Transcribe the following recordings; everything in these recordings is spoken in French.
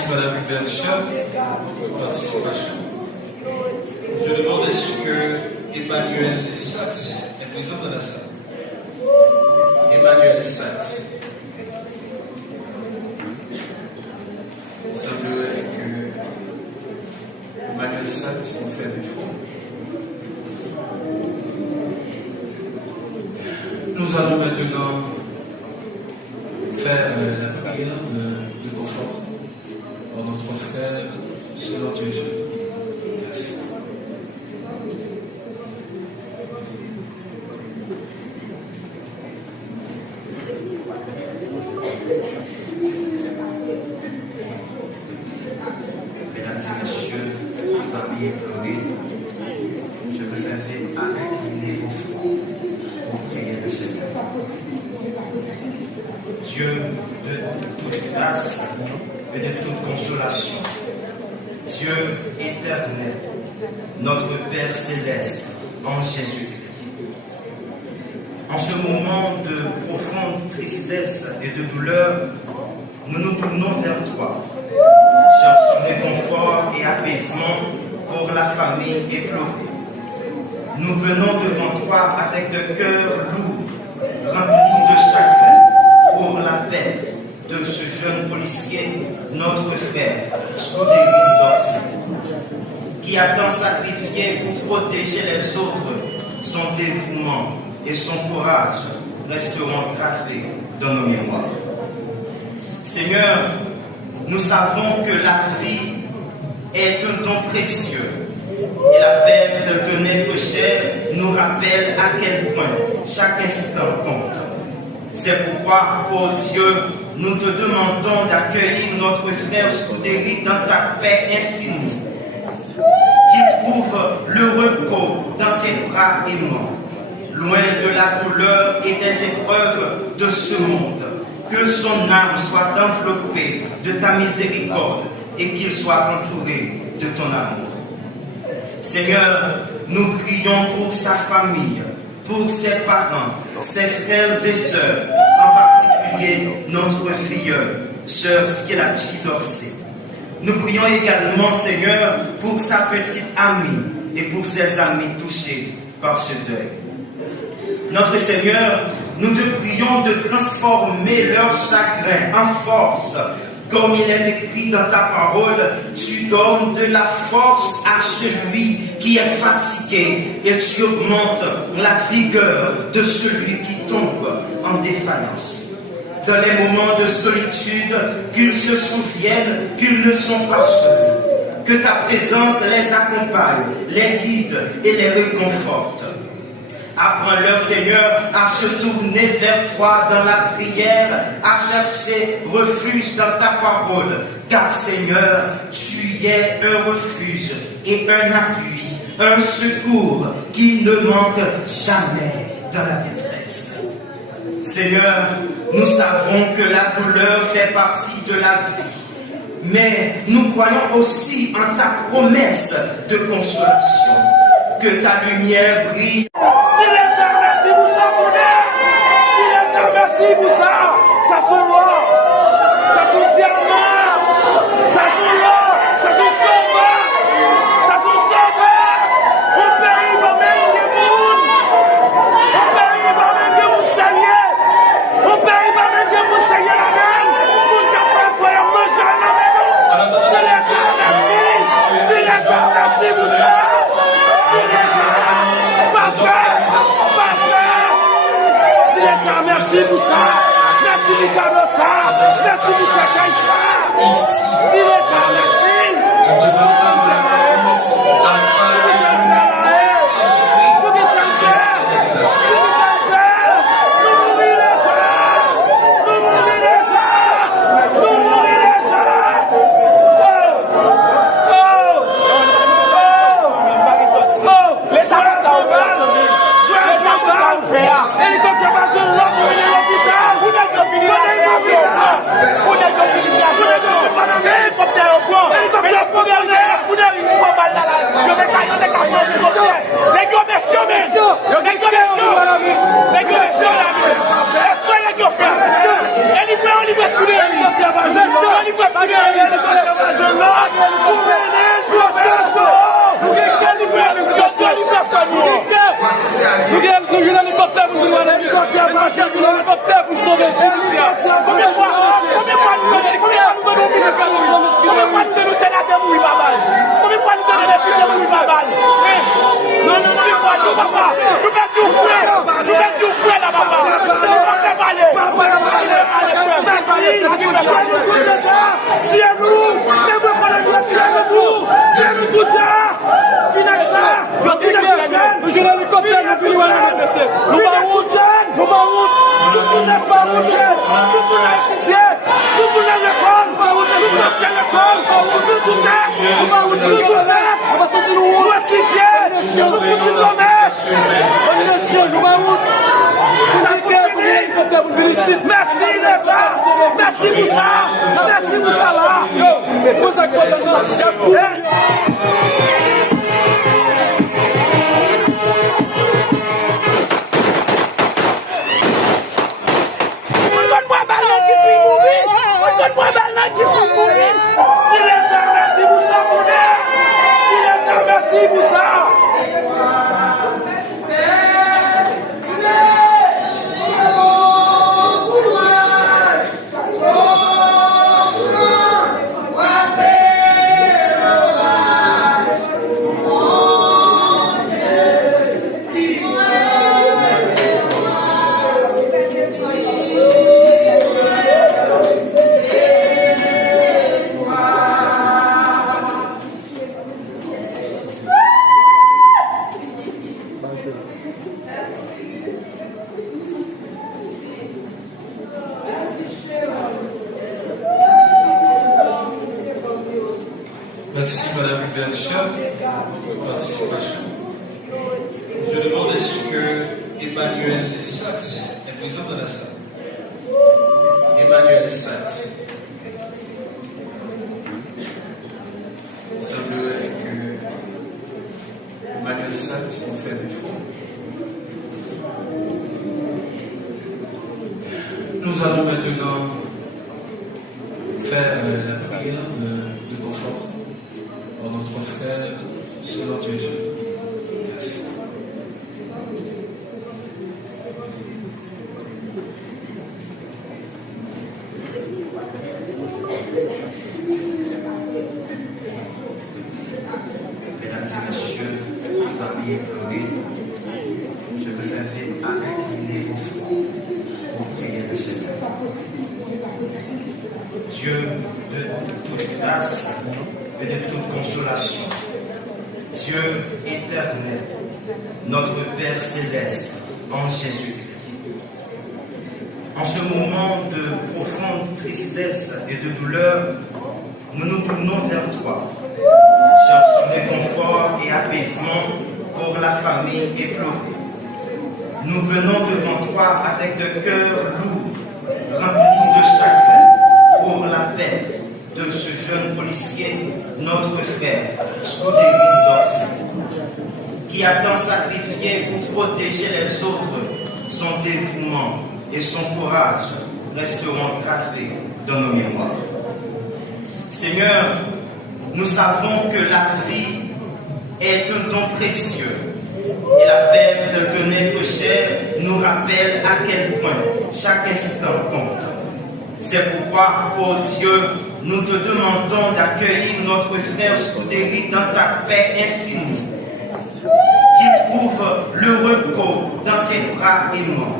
Merci Madame Bercha pour votre participation. Je demande est-ce que Emmanuel Sachs est présent dans la salle. Emmanuel Sachs. Il semblerait que Emmanuel Sachs nous fait défaut. Nous allons maintenant faire la prière de confort pour notre frère selon Jésus. Merci. Mesdames et messieurs, famille éplorée, je vous invite à incliner vos fronts pour prier le Seigneur. Dieu de toute grâce et de toute consolation, Dieu éternel, notre Père céleste, en Jésus-Christ. En ce moment de profonde tristesse et de douleur, nous nous tournons vers toi, cherchant réconfort et apaisement pour la famille éplorée. Nous venons devant toi avec de cœurs lourds, remplis de chagrin pour la perte de ce jeune policier, notre frère, Scoudéry Dorsey, qui a tant sacrifié pour protéger les autres. Son dévouement et son courage resteront gravés dans nos mémoires. Seigneur, nous savons que la vie est un don précieux et la perte de notre chair nous rappelle à quel point chaque instant compte. C'est pourquoi, ô Dieu, nous te demandons d'accueillir notre frère Scoudéry dans ta paix infinie, qu'il trouve le repos dans tes bras aimants, loin de la douleur et des épreuves de ce monde. Que son âme soit enveloppée de ta miséricorde et qu'il soit entouré de ton amour. Seigneur, nous prions pour sa famille, pour ses parents, ses frères et sœurs, en particulier notre filleule, sœur Skélachi Dorsey. Nous prions également, Seigneur, pour sa petite amie et pour ses amis touchés par ce deuil. Notre Seigneur, nous te prions de transformer leur chagrin en force. Comme il est écrit dans ta parole, tu donnes de la force à celui qui est fatigué et tu augmentes la vigueur de celui qui tombe en défaillance. Dans les moments de solitude, qu'ils se souviennent qu'ils ne sont pas seuls, que ta présence les accompagne, les guide et les réconforte. Apprends-leur, Seigneur, à se tourner vers toi dans la prière, à chercher refuge dans ta parole. Car, Seigneur, tu es un refuge et un appui, un secours qui ne manque jamais dans la détresse. Seigneur, nous savons que la douleur fait partie de la vie, mais nous croyons aussi en ta promesse de consolation. Que ta lumière brille. Merci pour ça, ça sont loin, ça sont diamants, ça sont loin, ça sont sauveurs, ça sont sauveurs. On paye pas même des mounes, on paye pas même des moussaillés, on paye pas même des moussaillés la même, pour ta femme pour la manger à la maison. Merci pour ça. Merci pour ça. Merci Ricardo ça. Merci pour ça Kaïsa. Merci. ancienne école, nous tout net, nous tout net, nous étudier, nous tout diplômés. Merci l'État, merci Moussa là. Merci Moussa. Merci Madame Bercha pour votre participation. Je demande est-ce que Emmanuel Lessatz est présent dans la salle. Emmanuel Lessatz. Il semblerait que Emmanuel Lessatz nous fait défaut. Nous allons maintenant faire la prière de confort pour notre frère selon Dieu. Merci. Mesdames et messieurs, famille éplorée, je vous invite à incliner vos fronts pour prier le Seigneur. Dieu de toute grâce et de toute consolation, Dieu éternel, notre Père céleste, en Jésus-Christ. En ce moment de profonde tristesse et de douleur, nous nous tournons vers toi, cherchant réconfort et apaisement pour la famille éplorée. Nous venons devant toi avec de cœurs lourds, remplis de chagrin pour la perte de ce jeune policier, notre frère, Scuderi Dorsey, qui a tant sacrifié pour protéger les autres. Son dévouement et son courage resteront gravés dans nos mémoires. Seigneur, nous savons que la vie est un don précieux et la perte de notre chair nous rappelle à quel point chaque instant compte. C'est pourquoi, ô Dieu, nous te demandons d'accueillir notre frère Scuderi dans ta paix infinie, qu'il trouve le repos dans tes bras aimants,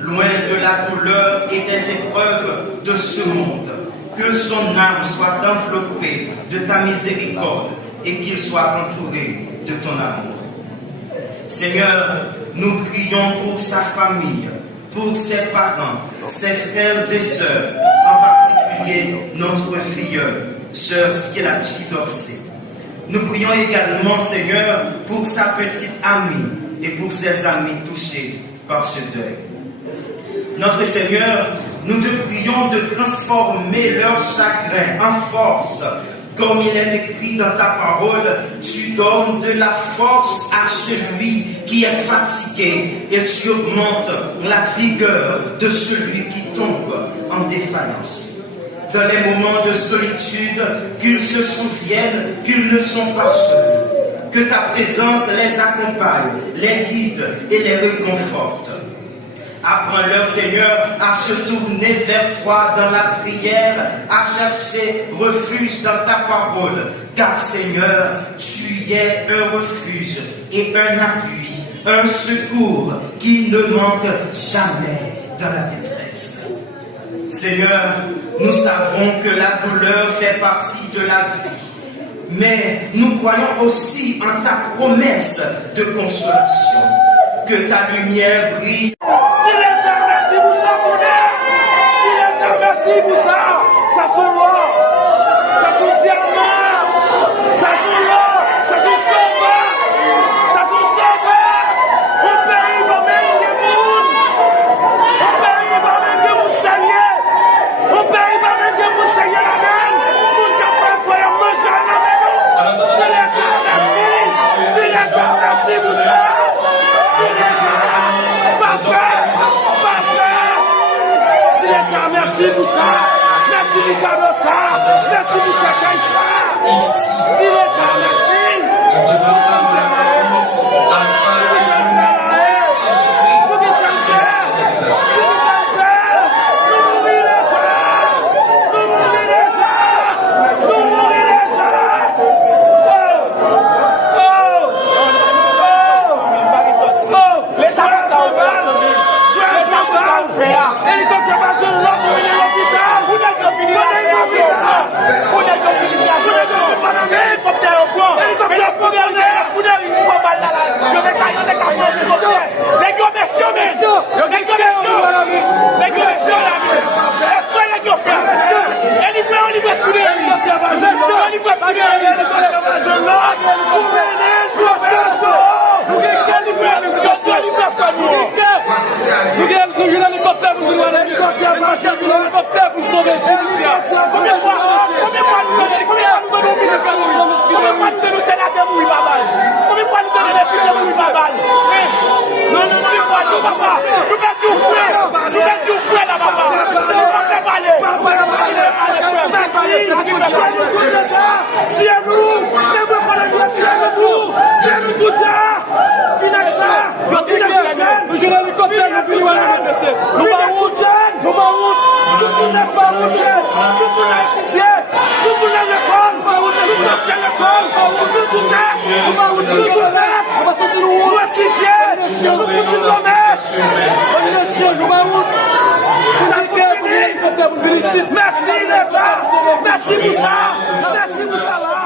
loin de la douleur et des épreuves de ce monde. Que son âme soit enveloppée de ta miséricorde et qu'il soit entouré de ton amour. Seigneur, nous prions pour sa famille, pour ses parents, ses frères et sœurs, en particulier notre filleule, sœur Skelachi Dorsey. Nous prions également, Seigneur, pour sa petite amie et pour ses amis touchés par ce deuil. Notre Seigneur, nous te prions de transformer leur chagrin en force. Comme il est écrit dans ta parole, tu donnes de la force à celui qui est fatigué et tu augmentes la vigueur de celui qui tombe en défaillance. Dans les moments de solitude, qu'ils se souviennent qu'ils ne sont pas seuls, que ta présence les accompagne, les guide et les réconforte. Apprends-leur, Seigneur, à se tourner vers toi dans la prière, à chercher refuge dans ta parole. Car, Seigneur, tu es un refuge et un appui, un secours qui ne manque jamais dans la détresse. Seigneur, nous savons que la douleur fait partie de la vie, mais nous croyons aussi en ta promesse de consolation. Que ta lumière brille. Merci Moussa, ça sonne loin. pour cadeau ça. Merci pour ce cadeau ça. ici, Si l'État, merci. nous nous entendons afin de merci l'État, merci pour ça, merci pour ça là.